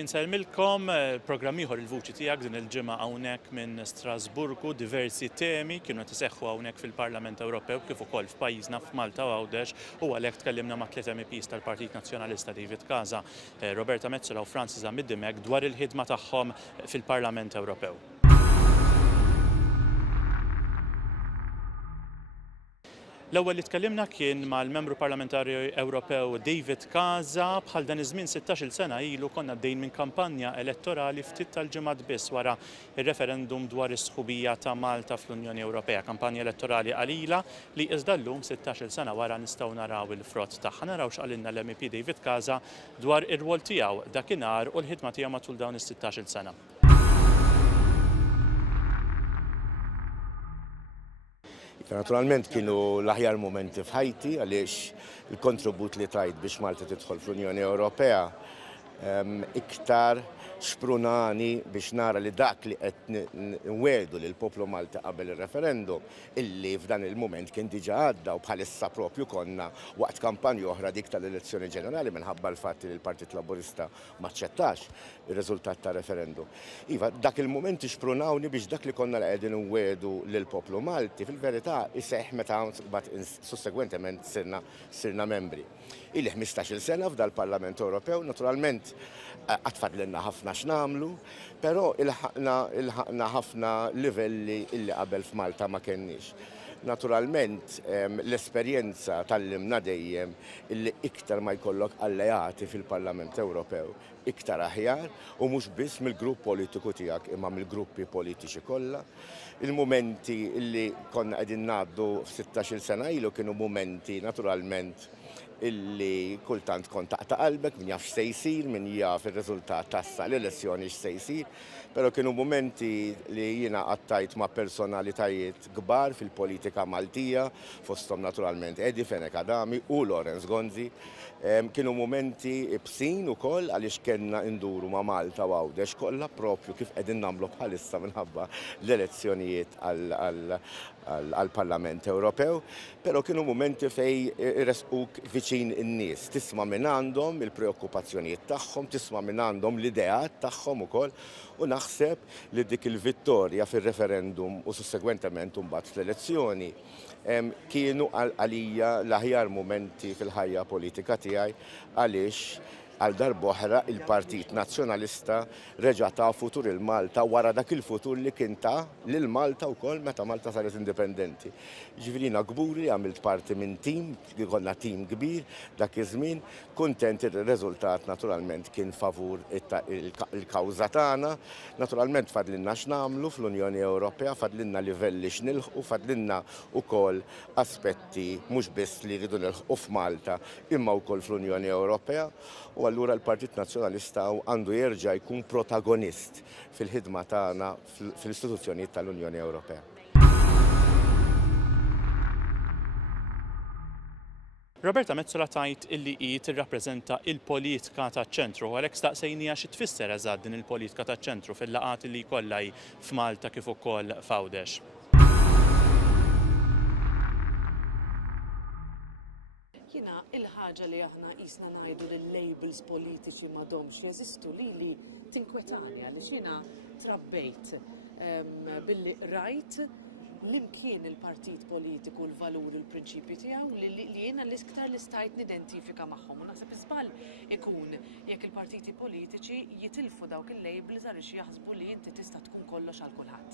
Ħalli nselmilkom programm ieħor il-Vuċi tiegħek din il-ġimgħa hawnhekk minn Strasburgu, diversi temi kienu qed iseħħu hawnhekk fil-Parlament Ewropew kif ukoll f'pajjiżna f'Malta u Għawdex u għalhekk tkellimna ma' tliet MPs tal-Partit Nazzjonalista David Casa, Roberta Metsola u Francis Amiddimek dwar il-ħidma tagħhom fil-Parlament Ewropew. L-ewwel li tkellimna kien mal-Membru Parlamentari Ewropew David Casa. Bħal dan iż-żmien 16-il sena ilu konna għaddejjin minn kampanja elettorali ftit tal-ġimgħat biss wara ir-referendum dwar is-sħubija ta' Malta fl-Unjoni Ewropea. Kampanja elettorali qalila li iżda llum 16-il sena wara nistgħu naraw il-frott tagħha. Naraw x'qalilna l-MEP David Casa dwar ir-rwol tiegħu dakinhar u l-ħidma tiegħu matul dawn is-16-il sena. Naturalment kienu l-aħjar momenti f'ħajti għaliex il-kontribut li tajt biex Malta tidħol fl-Unjoni Ewropea iktar xprunani biex nara li dak li qed nwedu lil poplu Malta qabel ir-referendum illi f'dan il-mument kien diġà għadda u bħalissa propju konna waqt kampanju oħra dik tal-elezzjoni ġenerali minħabba l-fatt li l-Partit Laburista ma ċċettax ir-riżultat tar-referendum. Iva, dak il-mument ixprunawni biex dak li konna qegħdin nwedu lil poplu Malti fil-verità iseħħ meta sussegwentement sirna membri. Ili 15-il sena f'dal-Parlament Ewropew, naturalment għatfadlilna ħafna x'namlu, però ilħaqna ħafna livelli illi qabel f'Malta ma kenniex. Naturalment l-esperjenza tallimna dejjem illi iktar ma jkollok alleati fil-Parlament Ewropew iktar aħjar u mhux biss mill-grupp politiku tiegħek imma mill-gruppi politiċi kollha. Il-mumenti illi konna qegħdin ngħaddu f'16-il sena ilu kienu mumenti naturalment illi kultant kont taqta' qalbek min jaf x'se jsir, min jaf ir-riżultat tassa l-elezzjoni x'se jsir, però kienu momenti li jiena qattajt ma' personalitajiet kbar fil-politika Maltija, fosthom naturalment Edi Fenek Adami u Lorenz Gonzi. Kienu momenti ibsin ukoll għaliex kellna nduru ma' Malta u Għawdex kollha proprju kif qegħdin nagħmlu bħalissa minħabba l-elezzjonijiet għall-Parlament Ewropew, però kienu momenti fej irresquk viċin in-nies, tisma' minn għandhom il-preokkupazzjonijiet tagħhom, tisma' minn għandhom l-ideat tagħhom ukoll u naħseb li dik il-vittorja fir-referendum u sussegwentement mbagħad fl-elezzjoni kienu għalija l-aħjar momenti fil-ħajja politika tiegħi għaliex għal darb'oħra il-Partit Nazzjonalista reġa' ta' futur il-Malta wara dak il-futur li kien ta' lil Malta wkoll meta Malta saret indipendenti. Ġifieri gburi għamilt parti minn tim, konna tim kbir dak iż-żmien, kuntent ir-riżultat naturalment kien favur il-kawża tagħna. Naturalment fadlinna x'nagħmlu fl-Unjoni Ewropea, fadlinna livelli x'nilħqu, fadlinna wkoll aspetti mhux biss li rridu nilħqu f'Malta imma wkoll fl-Unjoni Ewropea. U allura l-Partit Nazzjonalista għandu jerġa' jkun protagonist fil-ħidma tagħna fl-istituzzjonijiet tal-Unjoni Ewropea. Roberta Metsola tajt illi hi tirrappreżenta il-politika taċ-ċentru, għalhekk staqsejnija xi tfisser eżatt din il-politika taċ-ċentru fil-laqgħat li jkollha f'Malta kif ukoll f'Għawdex. Jiena il-ħaġa li aħna qisna ngħidu li l-labels politiċi m'għadhomx jeżistu li tinkwetani għaliex jiena trabbejt billi rajt l-imkien il-partit politiku, l-valuri, l-prinċipji tiegħu li jiena l-iktar li stajt nidentifika magħhom. U naħseb iżball ikun jekk il-partiti politiċi jitilfu dawk il-labels għaliex jaħsbu li inti tista' tkun kollox għal kulħadd.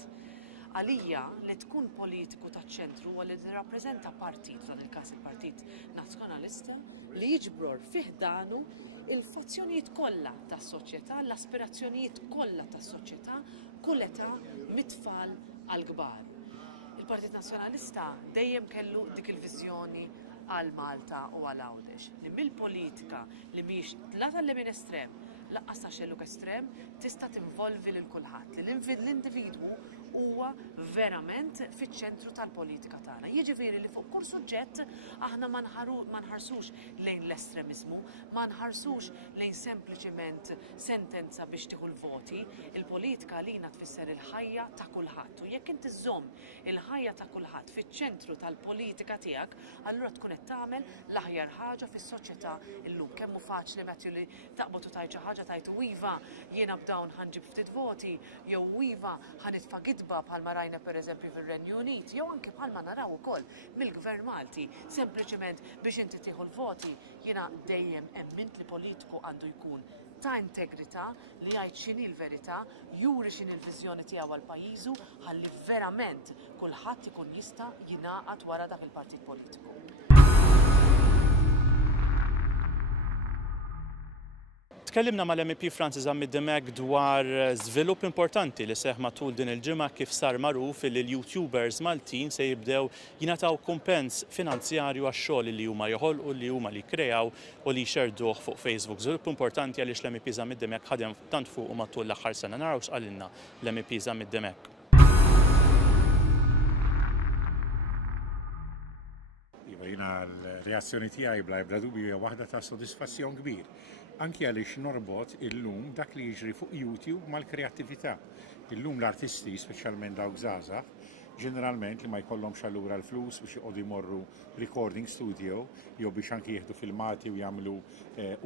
Għalija li tkun politiku taċ-ċentru u li tirrappreżenta partit, dan il-każ il-Partit Nazzjonalista, li jiġbror fih danu il-fazzjonijiet kollha tas-soċjetà, l-aspirazzjonijiet kollha tas-soċjetà, kull età mit-tfal għal kbar. Il-Partit Nazzjonalista dejjem kellu dik il-viżjoni għal Malta u għal Għawdex li mill-politika li mhix la tal-lemin estrem laqqas ta' xelluk estrem tista' tinvolvi lil kulħadd li l-individwu huwa verament fiċ-ċentru tal-politika tagħna. Jiġifieri li fuq kull suġġett aħna ma nħarsux lejn l-estremiżmu, ma nħarsux lejn sempliċement sentenza biex tieħu l-voti. Il-politika lina tfisser il-ħajja ta' kulħadd. U jekk inti żżomm il-ħajja ta' kulħadd fiċ-ċentru tal-politika tiegħek, allura tkun qed tagħmel l-aħjar ħaġa fis-soċjetà llum. Kemm hu faċli meta li taqbad u tajt xi ħaġa tista' tajtu iva jiena b'dawn ħanġib ftit voti, jew iva ħanitfa' gidba bħalma rajna pereżempju fir-Renju Unit, jew anke bħalma naraw ukoll mill-Gvern Malti, sempliċement biex inti tieħu l-voti, jiena dejjem emmint li politiku għandu jkun ta' integrità li jgħid x'inhi l-verità, juri x'inhi l-viżjoni tiegħu għal pajjiżu ħalli verament kulħadd ikun jista' jingħaqad wara dak il-partit politiku. Tkellimna mal-MEP Francis Amid-Demek dwar żvilupp importanti li seħ matul din il-ġimgħa kif sar magħruf li l-YouTubers Maltin se jibdew jingħataw kumpens finanzjarju għax-xogħol li huma joħolqu li huma li kreaw u li jxerduh fuq Facebook. Żvilupp importanti għaliex l-MEP Amid-Demek ħadem tant fuq matul l-aħħar sena. Naraw x'qalilna l-MEP Amid-Demek. Jiena l-reazzjoni tiegħi bla dubju hija waħda ta' sodisfazzjon kbir. Anki għaliex norbot illum dak li jiġri fuq YouTube mal-kreattività. Illum l-artisti, speċjalment dawk żgħażagħ, ġeneralment li ma jkollhomx allura l-flus biex iqogħdu jmorru recording studio jew biex anki jieħdu filmati u jagħmlu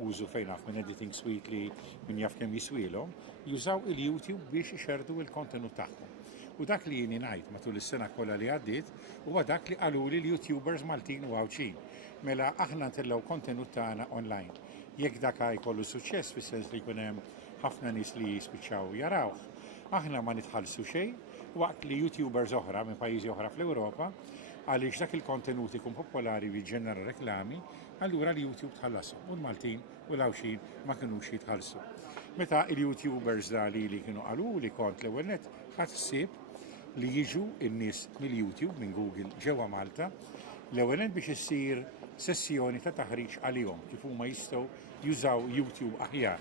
użu fejn naf minn editing suite li min jaf kemm jiswielhom, jużaw il-YouTube biex ixerdu l-kontenut tagħhom. U dak li jieni ngħid matul is-sena kollha li għaddiet huwa dak li qaluli l-YouTubers Maltin u għawċin. Mela aħna ntellaw kontenut tagħna online. Jekk dak jkollu suċċess fis-sens li jkun hemm ħafna nies li jispiċċaw jarawh, aħna ma nitħallsu xejn waqt li YouTubers oħra minn pajjiżi oħra fl-Ewropa għaliex dak il-kontenut ikun popolari u jiġġenera reklami, allura l-YouTube tħallasom u l-Maltin u l-Għawxin ma kinux jitħallsu. Meta il-YouTubers li kienu qalu li kont l-ewwel nett ħadd ħsieb li jiġu n-nies mill-YouTube minn Google ġewwa Malta l-ewwel nett biex issir sessjoni ta' taħriġ għalihom kif huma jistgħu jużaw YouTube aħjar.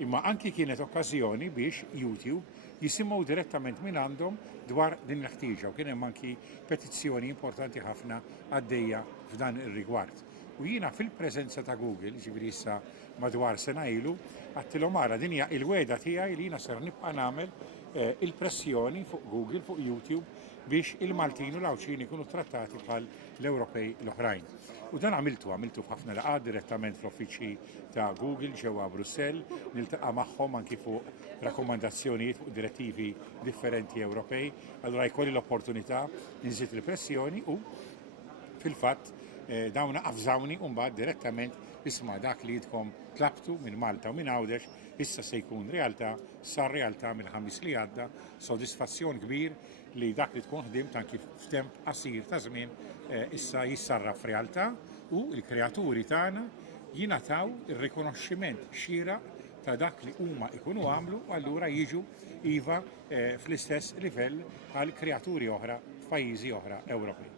Imma anki kienet okkażjoni biex YouTube jisimgħu direttament minn għandhom dwar din l-ħtieġa u kien hemm anki petizzjoni importanti ħafna għaddejja f'dan ir-rigward. U jiena fil-preżenza ta' Google, ġifieri issa madwar sena ilu, għattilhom ara din hija l-wegħda tiegħi li jiena ser nibqa' nagħmel il-pressjoni fuq Google, fuq YouTube biex il-Maltin u l-Għawċin ikunu trattati bħal l-Ewropej l-oħrajn. U dan għamiltu f'ħafna laqgħat direttament fl-uffiċċji ta' Google ġewwa Brussell, niltaqa' magħhom anki fuq rakkomandazzjonijiet fuq direttivi differenti Ewropej, allura jkolli l-opportunità nżid il-pressjoni u fil-fatt dawna avżawni u mbagħad direttament isma' dak li jidkom tlabtu minn Malta u minn Għawdex issa se jkun realtà, sar realtà mill-ħamis li għadda, sodisfazzjon kbir li dak li tkun ħdimt anki f'temp qasir ta' żmien issa jissarraf f'realtà u l-kreaturi tagħna jingħataw ir-rikonoxximent xieraq ta' dak li huma jkunu għamlu u allura jiġu iva fl-istess livell bħal kreaturi oħra f'pajjiżi oħra Ewropej.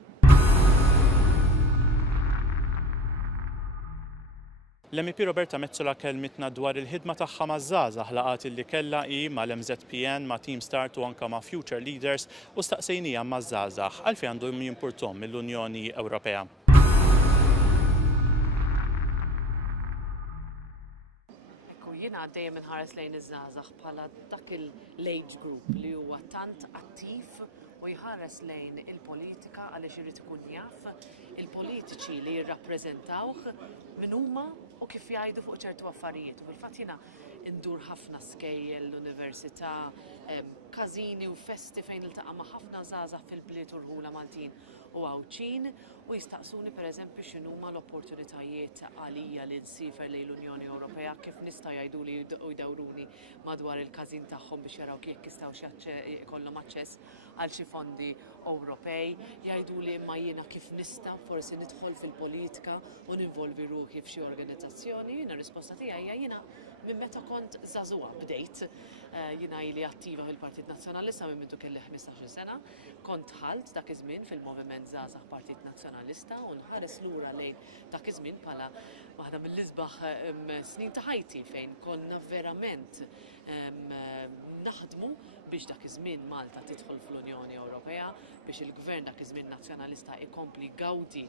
L-MEP Roberta Metsola kellmitna dwar il-ħidma tagħha maż-żgħażagħ laqgħat illi kellha hi mal-MZPN, ma' Team Start u anke ma' Future Leaders u staqsejnija maż-żgħażagħ għalfejn għandhom jimpurtom mill-Unjoni Ewropea. Jiena dejjem inħares lejn iż-żgħażagħ bħala dak l-age group li huwa tant attiv u jħares lejn il-politika għaliex irid ikun jaf il-politiċi li jirrappreżentawh min huma u kif jgħidu fuq ċertu affarijiet. U fil-fatt jiena indur ħafna skejjel l-università, każini u festi fejn iltaqa' ma' ħafna żgħażagħ fil-bliet u rħula Maltin u Għawċin u jistaqsuni pereżempju x'inhuma l-opportunitajiet għalija li nsifer lejn l-Unjoni Ewropea kif nista' jgħiduli u jdawruni madwar il-każin tagħhom biex jaraw jekk jistgħu jkollhom aċċess għal xi fondi Ewropej, jgħiduli imma jiena kif nista' forsi nidħol fil-politika u ninvolvi ruħi f'xi organizzazzjoni. Jiena risposta tiegħi hija jiena minn meta kont żagħżugħa bdejt jiena ili attiva fil-Partit Nazzjonalista minn mintu kelli 15 sena, kont ħalt dak iż-żmien fil-Moviment Żgħażagħ Partit Nazzjonalista u nħares lura lejn dak iż-żmien bħala waħda mill-isbaħ snin ta' ħajti fejn konna verament naħdmu biex dak iż-żmien Malta tidħol fl-Unjoni Ewropea, biex il-Gvern dak iż-żmien nazzjonalista jkompli gawdi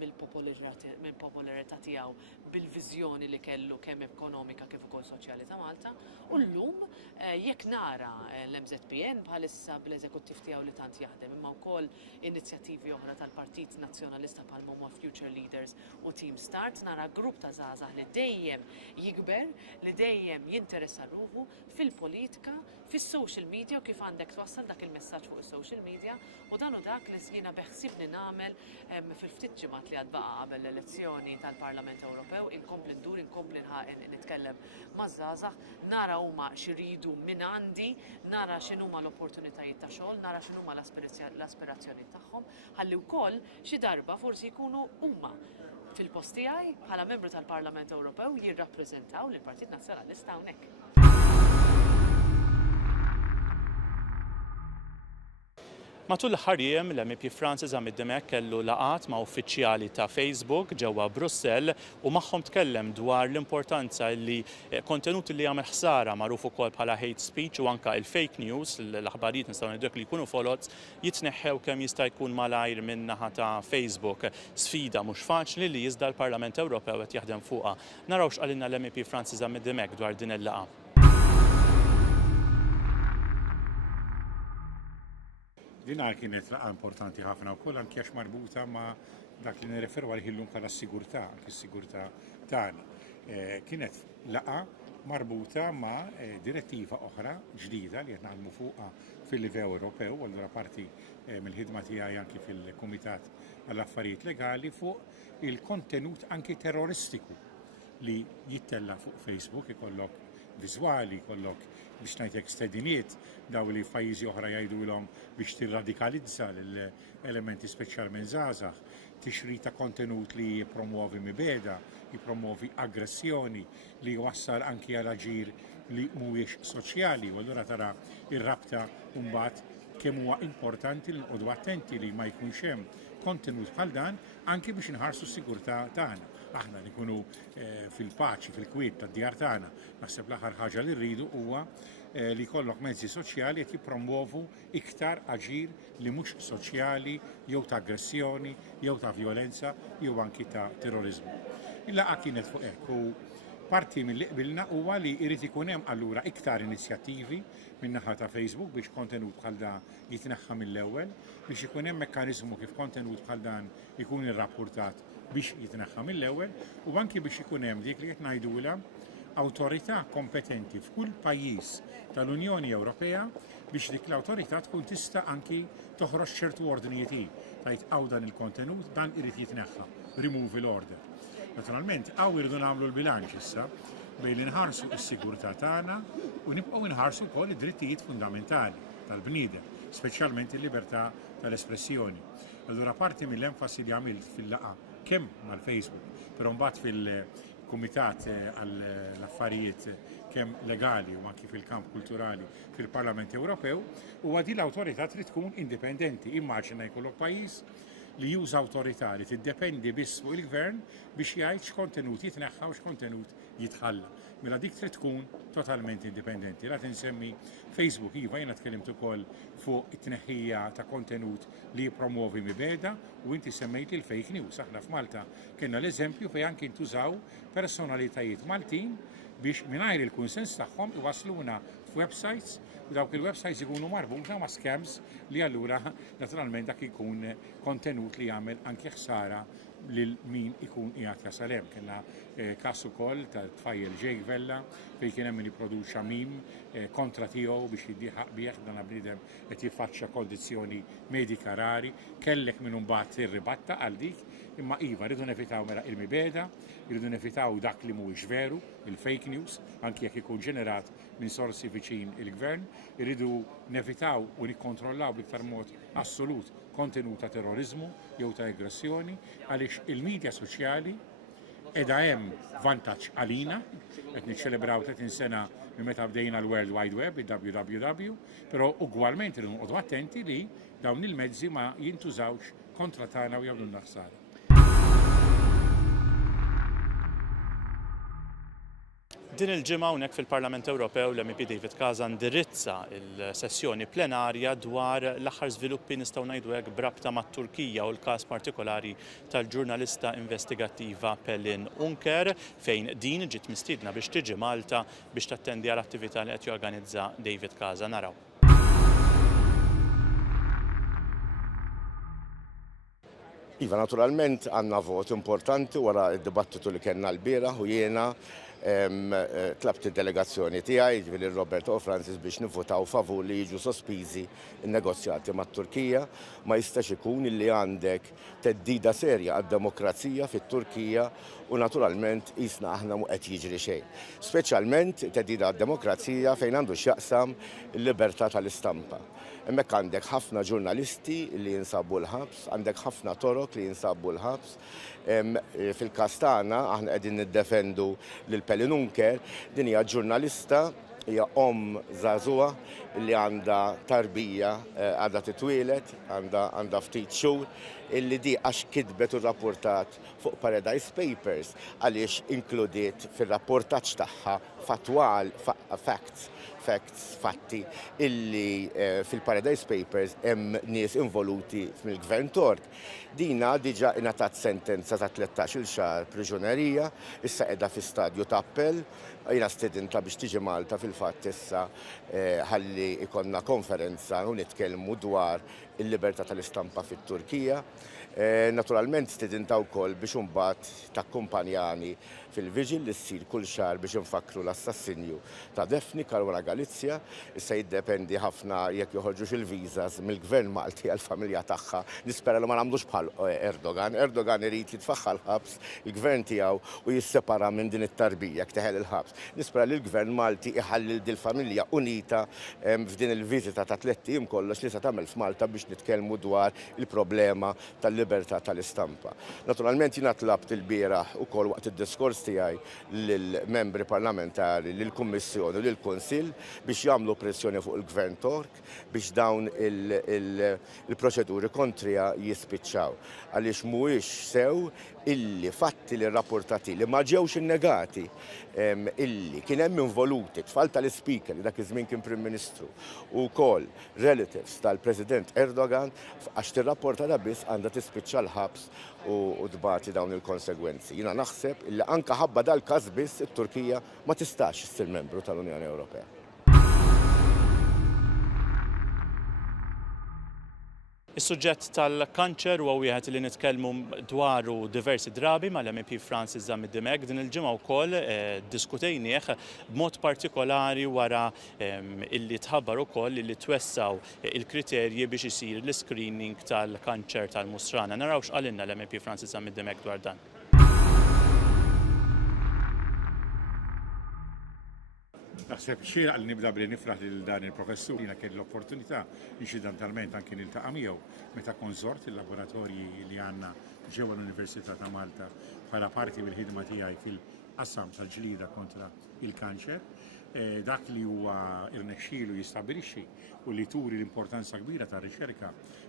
mill-popolarità tiegħu bil-viżjoni li kellu kemm ekonomika kif ukoll soċjali ta' Malta. U llum Jekk nara l-MZPN bħalissa bl-eżekuttiv tiegħu li tant jaħdem, imma wkoll inizjattivi oħra tal-Partit Nazzjonalista bħal huma Future Leaders u Team Start, nara grupp ta' żgħażagħ li dejjem jikber, li dejjem jinteressa ruħu fil-politika, fis-social media u kif għandek twassal dak il-messaġġ fuq is-social media u dan u dak li jiena beħsibni nagħmel fil-ftit ġimgħat li għad baqa' qabel l-elezzjoni tal-Parlament Ewropew, inkompli ndur, inkompli nitkellem maż-żgħażagħ, nara huma x'iridu minn għandi, nara x'inhuma l-opportunitajiet ta' xogħol, nara x'inhuma l-aspirazzjoni tagħhom, ħalli wkoll xi darba forsi jkunu huma fil-post tiegħi bħala membru tal-Parlament Ewropew jirrappreżentaw lill-Partit Nazzjonalista hawnhekk. Matul l-ħarjem l-MEP Francis Amidemek kellu laqat ma' uffiċjali ta' Facebook ġewwa Brussell u magħhom tkellem dwar l-importanza li kontenuti li jagħmel ħsara magħruf ukoll bħala hate speech u anke il-fake news, l-aħbarijiet nistgħu ngħidlek li jkunu folots jitneħħew kemm jista' jkun malajr minn naħa ta' Facebook. Sfida mhux faċli li iżda l-Parlament Ewropew qed jaħdem fuqha. Naraw x'qalilna l-MEP Francis Amidemek dwar din il-laqgħa. Dina kienet laqa importanti ħafna wkoll anke għax marbuta ma' dak li nirreferu għalih illum bħala s-sigurtà, anke s-sigurtà tagħna. Kienet laqa marbuta ma' direttiva oħra ġdida li qed naħdmu fuqha fil-livell Ewropew, allura parti mill-ħidma tiegħi anke fil-Kumitat għall-Affarijiet Legali fuq il-kontenut anke terroristiku li jittella fuq Facebook, ikollok viżwali, ikollok biex ngħidlek stediniet daw li f'pajjiżi oħra jgħidulhom biex tirradikalizza l-elementi speċjalment żgħażagħ, tixrid ta' kontenut li jippromuovi mibeda, jippromuovi aggressjoni, li jwassal anki għal aġir li mhuwiex soċjali, u allura tara ir-rabta mbagħad kemm huwa importanti li nqogħdu attenti li ma jkunx hemm kontenut bħal dan anke biex inħarsu s-sigurtà tagħna. Aħna nikunu fil-paċi, fil-kwiet tad-djar tagħna. Naħseb l-aħħar ħaġa li rridu huwa li jkollok mezzi soċjali qed jippromuovu iktar aġir li mhux soċjali jew ta' aggressjoni, jew ta' violenza, jew anki ta' terrorizmu. Il-laqgħa kienet fuq hekk u parti mill-li qbilna huwa li jrid ikun hemm allura iktar inizjattivi min-naħa ta' Facebook biex kontenut bħal dan jitneħħa mill-ewwel, biex ikun hemm mekkaniżmu kif kontenut bħal dan ikun irrappurtat biex jitneħħa mill-ewwel u anki biex ikun hemm dik li qed ngħidulha awtorità kompetenti f'kull pajjiż tal-Unjoni Ewropea biex dik l-awtorità tkun tista' anki toħroġ ċertu ordnijiet tgħid hawn dan il-kontenut dan irid jitneħħa, remove l-order. Naturalment, hawn irridu nagħmlu l-bilanċ issa bejn li nħarsu s-sigurtà tagħna u nibqgħu nħarsu wkoll id-drittijiet fundamentali tal-bniedem, speċjalment il-libertà tal-espressjoni. Allura parti mill-enfasi li għamilt fil-laqgħa kemm mal-Facebook, però mbagħad fil-Kumitat għall-affarijiet kemm legali u anki fil-kamp kulturali fil-Parlament Ewropew huwa din l-awtorità trid tkun indipendenti. Immaġina jkollok pajjiż li juża awtorità li tiddependi biss fuq il-gvern biex jgħid x'kontenut jitneħħa u x'kontenut jitħalla. Mela dik trid tkun totalment indipendenti. Rat insemmi Facebook iva jiena tkellimt ukoll fuq it-tneħħija ta' kontenut li jippromuovi mibeda u inti semmejt il-fake news. Aħna f'Malta kellna l-eżempju fejn anke ntużaw personalitajiet Maltin biex mingħajr il-kunsens tagħhom iwasluna f'websites u dawk il-websites ikunu marbuta ma' scams li allura naturalment dak ikun kontenut li jagħmel anke ħsara lil min ikun qiegħed jasal hemm. Kellna każ ukoll ta' tfajjel Jake Vella fejn kien hemm min jipproduċa mim kontra tiegħu biex jiddieħaq bih dan bniedem qed jiffaċċja kondizzjoni medika rari, kellek min imbagħad tirribatta għal dik, imma iva rridu nevitaw mela il-mibeda, rridu nevitaw dak li mhuwiex veru, il-fake news, anke jekk ikun ġenerat minn sorsi viċin il-gvern, irridu nevitaw u nikkontrollaw b'iktar mod assolut kontenut ta' terrorizmu jew ta' aggressjoni għaliex il-medja soċjali edha hemm vantaġġ għalina qed niċċelebraw 30 sena minn meta bdejna l-World Wide Web, il-WWW, però ugwalment irridu nqogħdu attenti li dawn il-mezzi ma jintużawx kontra tagħna u jagħmlulna ħsara. Din il-ġimgħa hawnhekk fil-Parlament Ewropew l-MEP David Casa indirizza l-sessjoni plenarja dwar l-aħħar żviluppi nistgħu ngħidu hekk brabta mat-Turkija u l-każ partikolari tal-ġurnalista investigattiva Pelin Unker fejn din ġiet mistiedna biex tiġi Malta biex tattendi għall attività li qed jorganizza David Casa. Naraw. Iva, naturalment għandna vot importanti wara d-dibattitu li kellna l-bieraħ u jiena tlabt id-delegazzjoni tiegħi, ġifieri Robert u Francis biex nivvotaw favur li jiġu sospiżi n-negozjati mat-Turkija. Ma jistax ikun illi għandek teddida serja għad-demokrazija fit-Turkija u naturalment qisna aħna mu qed jiġri xejn. Speċjalment teddida għad-demokrazija fejn għandu x'jaqsam il-libertà tal-istampa. Hemmhekk għandek ħafna ġurnalisti li jinsabu l-ħabs, għandek ħafna torok li jinsabu l-ħabs. Fil-każ tagħna aħna qegħdin niddefendu lil Pelin Unker, din hija ġurnalista, hija żagħżugħa li għandha tarbija għadha titwielet, għandha ftit xhur, illi di għax kitbet u rrapportat fuq Paradise Papers għaliex inkludiet fir-rapportaġġ tagħha fatti illi fil-Paradise Papers hemm nies involuti mill-Gvern Tork. Dina diġà ingħatat sentenza ta' 13-il xahar priġunerija, issa qiegħda fi stadju ta' appell. Jiena stedinta biex tiġi Malta fil-fatt issa ħalli ikonna konferenza u nitkellmu dwar il-libertà tal-istampa fit-Turkija. Naturalment stedinta wkoll biex imbagħad takkumpanjani fil-Vigil li ssir kull xahar biex infakru l-assassinju ta' Defni Caruana Galizia. Issa jiddependi ħafna jekk joħorġux il-viżas mill-Gvern Malti għall-familja tagħha. Nispera li ma nagħmlux bħal Erdogan. Erdogan irid jitfaħħa l-ħabs il-Gvern tiegħu u jissepara minn din it-tarbija jekk teħel il-ħabs. Nispera li l-Gvern Malti iħallil din familja unita f'din il-viżita ta' 3 ijiem kollox li se tagħmel f'Malta biex nitkellmu dwar il-problema tal-libertà tal-istampa. Naturalment jiena tlabt il-bieraħ ukoll waqt id-diskors tiegħi lill-membri parlamentari, lill-Kummissjoni u lill-Kunsill biex jagħmlu pressjoni fuq il-Gvern Tork biex dawn il-proċeduri kontrija jispiċċaw. Għaliex mhuwiex sew illi fatti li rrapportati li ma ġewx innegati illi kien hemm involuti tfal tal-Speaker li dak iż-żmien kien Prim Ministru u wkoll relatives tal-President Erdogan għax tirrapportata biss għandha tispiċċa l-ħabs u tbagħti dawn il-konsegwenzi. Jiena naħseb illi anke ħabba dal-każ biss it-Turkija ma tistax issir membru tal-Unjoni Ewropea. Is-suġġett tal-kanċer huwa wieħed li nitkellmu dwaru diversi drabi mal-MEP Francis Zamiddimek din il-ġimgħa wkoll diskutejnieh b'mod partikolari wara illi tħabbar ukoll li twessaw il-kriterji biex isir l-screening tal-kanċer tal-musrana. Naraw x'qalilna l-MEP Francis Zamiddimek dwar dan. Naħseb xieraq li nibda billi nifraħ lil dan il-professur jiena kelli l-opportunità inċidentalment anke niltaqa' miegħu meta konżort il-laboratorji li għandna ġewwa l-Università ta' Malta bħala parti mill-ħidma tiegħi fil-qassam tal-ġlida kontra il-kanċer. Dak li huwa irnexxielu jistabbilixxi u li turi l-importanza kbira tar-riċerka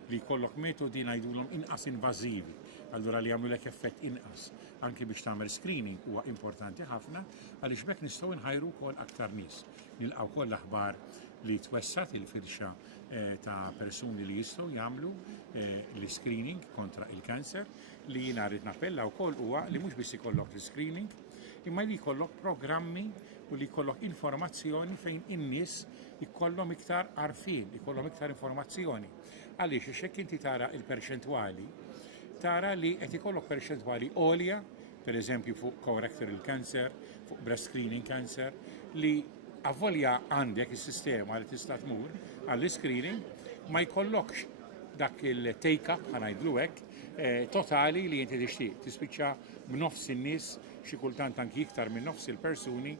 li jkollok metodi ngħidulhom inqas invażivi, allura li jagħmlulek effett inqas. Anki biex tagħmel screening huwa importanti ħafna għaliex bekk nistgħu nħajru wkoll aktar nies. Nilqgħu wkoll l-aħbar li twessat il-firxa ta' persuni li jistgħu jagħmlu l-screening kontra il-kanser li jiena rrid nappella wkoll huwa li mhux biss ikollok l-screening imma li jkollok programmi u li jkollok informazzjoni fejn in-nies ikollhom iktar għarfien, ikollhom iktar informazzjoni. Għaliex hekk inti tara il-perċentwali tara li qed ikollok perċentwali għolja, pereżempju fuq colorectal cancer, fuq breast screening cancer, li avvolja għandek is-sistema li tista' tmur għall-screening ma jkollokx dak il-take-up ħanajdlu hekk totali li inti tixtieq. Tispiċċa b'nofs in-nies xi kultant anki iktar minn nofs il-persuni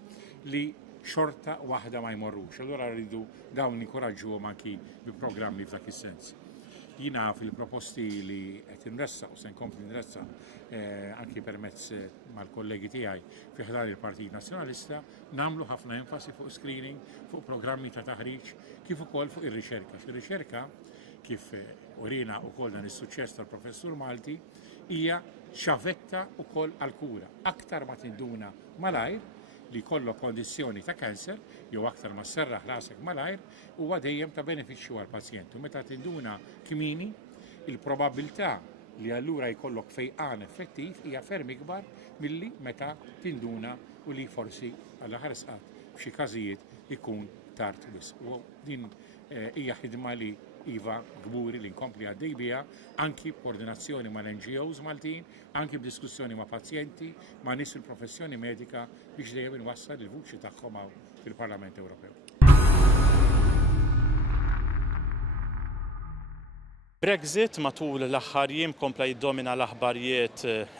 li xorta waħda ma jmorrux. Allura rridu dawn inkoraġġuhom anki bi programmi f'dak is-sens. Jiena fil-proposti li qed inressa u se nkompli nressa anki permezz mal-kollegi tiegħi fi ħdar il-Partit Nazzjonalista nagħmlu ħafna enfasi fuq screening, fuq programmi ta' taħriġ, kif ukoll fuq ir-riċerka. Fir-riċerka kif urina wkoll dan is-suċċess tal-Professur Malti hija xavetta wkoll għall-kura. Aktar ma tinduna malajr li jkollok kondizzjoni ta' kanser jew aktar ma serraħ rasek malajr huwa dejjem ta' benefiċċju għall-pazjent. U meta tinduna kmini, il-probabilità li allura jkollok fejqan effettiv hija ferm ikbar milli meta tinduna u li forsi għal ħarsqat f'xi każijiet ikun tard wisq. U din hija ħidma li iva gburi li nkompli għaddej biha anki b'koordinazzjoni mal-NGOs Maltin, anki b'diskussjoni ma' pazjenti, ma' nies fil-professjoni medika biex dejjem inwassal il-vuċi tagħhom fil-Parlament Ewropew. Brexit matul l-aħħar jiem kompla jiddomina l-aħbarijiet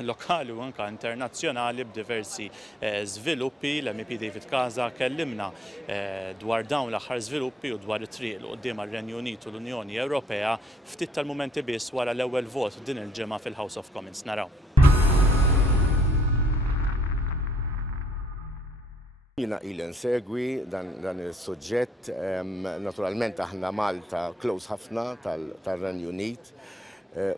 lokali u anka internazzjonali b'diversi żviluppi. L-MEP David Casa kellimna dwar dawn l-aħħar żviluppi u dwar it-triq l qudiem għar-Renju Unit u l-Unjoni Ewropea ftit tal-mumenti biss wara l-ewwel vot din il-ġimgħa fil-House of Commons. Naraw. Jina il-insegwi dan il-suġġett, naturalment aħna Malta close ħafna tal-Renju Unit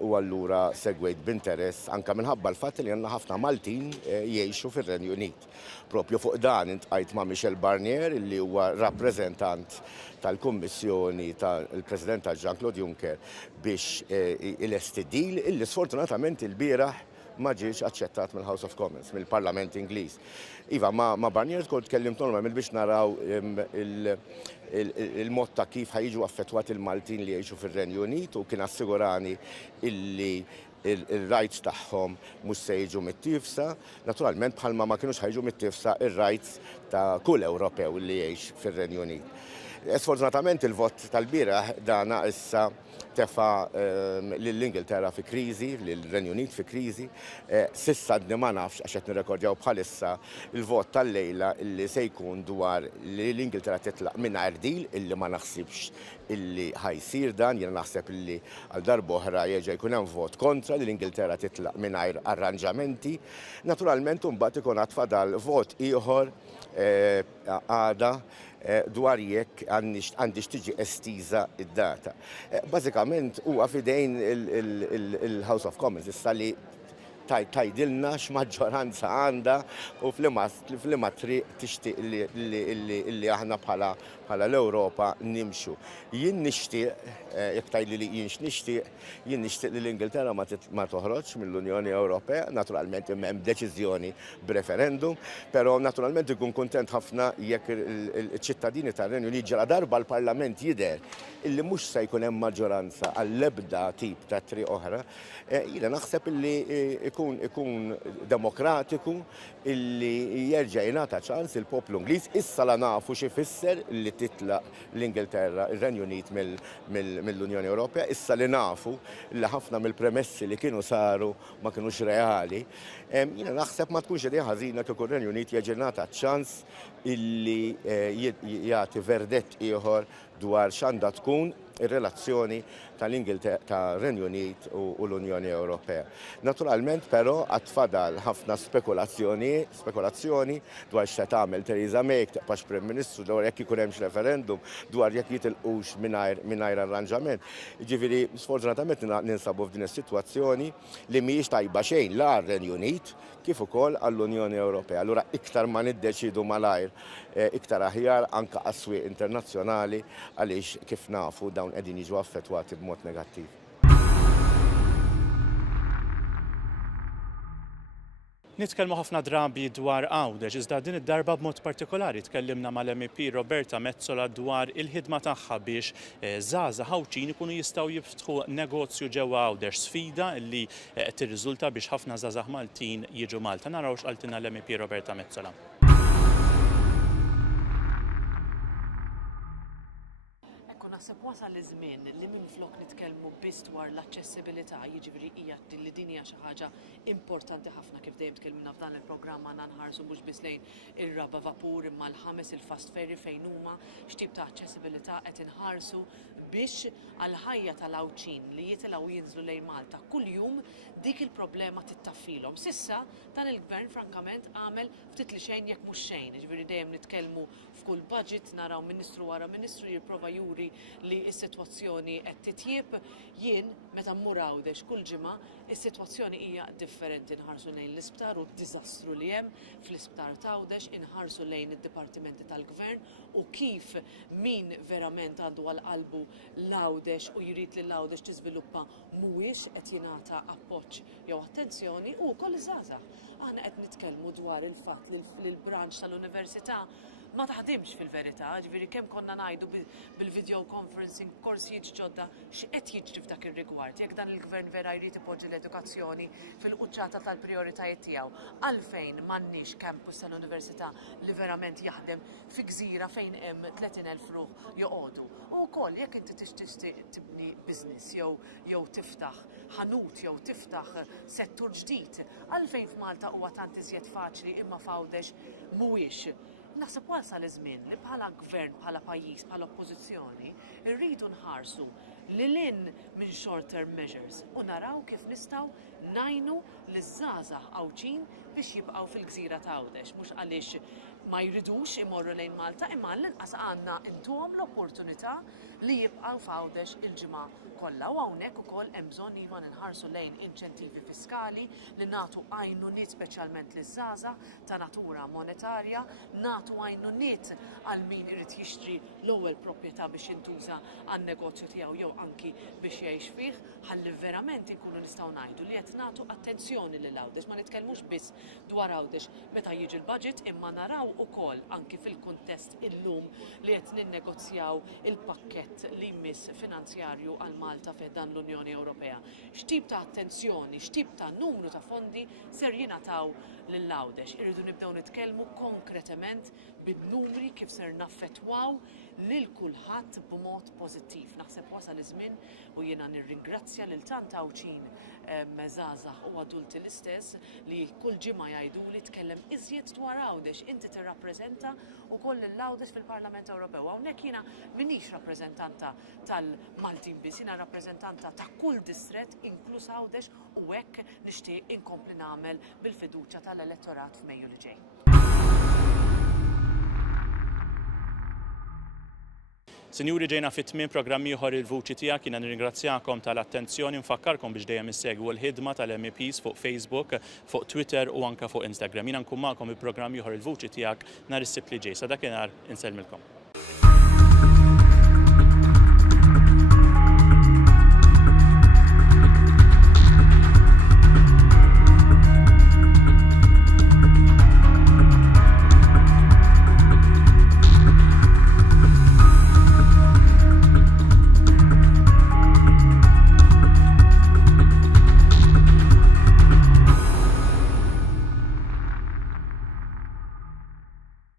u allura segwejt b'interess anka minħabba l-fatt li għandna ħafna Maltin jgħixu fir-Renju Unit. Propju fuq dan intqajt ma' Michel Barnier illi huwa rappreżentant tal-Kummissjoni tal-President Jean-Claude Juncker biex il-estidil illi sfortunatament il-bieraħ ma ġiex aċċettat mill-House of Commons, mill-Parlament Ingliż. Iva, ma Barnier kont kellimt normal biex naraw il-mod ta' kif ħajġu affettwat il-Maltin li jgħixu fir-Renju Unit u kien assigurani illi il-rights tagħhom mhux se jiġu mit-tifsa, naturalment bħalma ma kienux ħajġu mit-tifsa ir-rights ta' kull Ewropew li jgħix fir-Renju Unit. Sfortunatament il-vot tal-bieraħ dana issa tefa l-Ingilterra fi kriżi, l-Renju Unit fi kriżi. Sissa għadni ma nafx għax qed nirrekordjaw bħalissa il-vot tal-lejla illi se jkun dwar li l-Ingilterra titlaq mingħajr deal illi ma naħsibx illi ħajsir dan, jiena naħseb illi għal darba oħra jerġa' jkun hemm vot kontra li l-Ingilterra titlaq mingħajr arranġamenti. Naturalment imbagħad ikun għatfadal vot ieħor għada dwar jekk għandix tiġi estiża id-data. Bażikament huwa fidejn il-House of Commons issa li tajdilna x'maġġoranza għandha u fl-ima triq tixtieq li aħna bħala l-Ewropa nimxu. Jien nixtieq, jekk tgħidli li jien nixtieq li l-Ingilterra ma toħroġ mill-Unjoni Ewropea, naturalment hemm deċiżjoni b'referendum, però naturalment ikun kuntent ħafna jekk il-ċittadini tar-Renju Unit ġara darba l-Parlament jidher illi mhux se jkun hemm maġġoranza għall-ebda tip ta' triq oħra, jiena naħseb illi ikun demokratiku illi jerġa' jingħata ċans il-poplu Ingliż issa la nafu xi fisser li titlaq l-Ingilterra, ir-Renju Unit mill-Unjoni Ewropea, issa li nafu li ħafna mill-premessi li kienu saru ma kinux reali. Jiena naħseb ma tkunx idea ħażina kieku ir-Renju Unit jerġa' jingħata ċans illi jagħti verdett ieħor dwar x'għandha tkun ir-relazzjoni tal-Ingilterra, tar-Renju Unit u l-Unjoni Ewropea. Naturalment però għatfadal ħafna spekulazzjoni dwar x'se tagħmel Theresa May tibqax Prim Ministru dwar jekk ikun hemmx referendum dwar jekk jitilqux mingħajr arranġament. Jiġifieri sfortunatament ninsabu f'din is-sitwazzjoni li mhijiex tajba xejn la għar-Renju Unit kif ukoll għall-Unjoni Ewropea. Allura iktar ma niddeċidu malajr iktar aħjar anke għas-swieq internazzjonali għaliex kif nafu dawn qegħdin jiġu affettwati b'mod negattiv. Nitkellmu ħafna drabi dwar għawdex, iżda din id-darba b'mod partikolari tkellimna mal-MEP Roberta Metsola dwar il-ħidma tagħha biex żgħażagħ Ħawċin ikunu jistgħu jiftħu negozju ġewwa għawdex, sfida li tirriżulta biex ħafna żgħażagħ Maltin jiġu Malta. Naraw x'qaltilna l-MEP Roberta Metsola. Naħseb wasal iż-żmien li minflok nitkellmu biss dwar l-aċċessibilità, jiġifieri hija li din hija xi ħaġa importanti ħafna kif dejjem tkellimna f'dan il-programm għandna nħarsu mhux biss lejn ir-raba vapur imma l-ħames il-fast ferry fejn huma x'tip ta' aċċessibilità qed inħarsu biex għall-ħajja tal-Ħawċin li jitilgħu jinżlu lejn Malta kuljum dik il-problema tittaffilhom. Sissa dan il-gvern frankament għamel ftit li xejn jekk mhux xejn, jiġifieri dejjem nitkellmu f'kull budget naraw ministru wara ministru jipprova juri li s-sitwazzjoni qed titjieb. Jien meta mmur Għawdex kull ġimgħa is-sitwazzjoni hija differenti, nħarsu lejn l-isptar u d-diżastru li hemm fl-isptar ta' Għawdex, inħarsu lejn id-dipartimenti tal-gvern u kif min verament għandu għal qalbu l-Għawdex u jrid li l-Għawdex tiżviluppa mhuwiex qed jingħata appoġġ jew attenzjoni u wkoll iż-żgħażagħ. Aħna qed nitkellmu dwar il-fatt li l-branċ tal-università ma taħdimx fil-verità, ġifieri kemm konna ngħidu bil-video conferencing, korsijiet ġodda, x'qed jiġri f'dak ir-rigward. Jekk dan il-gvern vera jrid ipoġġi l-edukazzjoni fil-quċċata tal-prijoritajiet tiegħu, għalfejn m'għandniex campus tal-università li verament jaħdem fi gżira fejn hemm 30,000 ruħ joqogħdu. U wkoll jekk inti tixtieq tibni business jew tiftaħ ħanut jew tiftaħ settur ġdid, għalfejn f'Malta huwa tant iżjed faċli imma f'Għawdex mhuwiex. Naħseb wasal iż-żmien li bħala gvern, bħala pajjiż, bħala oppożizzjoni, rridu nħarsu lil minn short-term measures u naraw kif nistgħu ngħinu liż-żgħażagħ Għawġin biex jibqgħu fil-gżira ta' Għawdex, mhux għaliex ma jridux imorru lejn Malta, imma l-inqas għandna intuhom l-opportunità li jibqgħu f'Għawdex il-ġimgħa kollha. U hawnhekk ukoll hemm bżonn iva nħarsu lejn inċentivi fiskali li nagħtu għajnuniet speċjalment liż-żgħażagħ ta' natura monetarja, nagħtu għajnuniet għal min irid jixtri l-ewwel proprjetà biex jintuża għan-negozju tiegħu jew anki biex jgħix fih, ħalli verament inkunu nistgħu ngħidu li qed nagħtu attenzjoni lil Għawdex, ma nitkellmux biss dwar Għawdex meta jiġi l-budget, imma naraw ukoll anki fil-kuntest illum li qed ninnegozjaw il-pakkett li jmiss finanzjarju għal Malta f'dan l-Unjoni Ewropea. X'tip ta' attenzjoni, x'tip ta' numru ta' fondi ser jingħataw lil Għawdex. Irridu nibdew nitkellmu konkretament bin-numri kif ser naffettwaw lil kulħadd b'mod pożittiv. Naħseb wasal iż-żmien u jiena nirringrazzja lil tant Għawġin żgħażagħ u adulti l-istess li kull ġimgħa jgħiduli tkellem iżjed dwar Għawdex, inti tirrappreżenta wkoll l-Għawdex fil-Parlament Ewropew. Hawnhekk jiena m'iniex rappreżentanta tal-Maltin biss, jiena rappreżentanta ta' kull distrett inkluż Għawdex u hekk nixtieq inkompli nagħmel bil-fiduċja tal-elettorat f'Mejju li ġej. Sinjuri, ġejna fit-tmiem programmi ieħor il-vuċi tiegħek, jiena nirringrazzjakom tal-attenzjoni, nfakkarkom biex dejjem issegwu l-ħidma tal-MEPs fuq Facebook, fuq Twitter u anke fuq Instagram. Jiena nkun magħkom il-programmi ieħor il-vuċi tiegħek nhar is-Sibt li ġej. Sa dakinhar insellmilkom.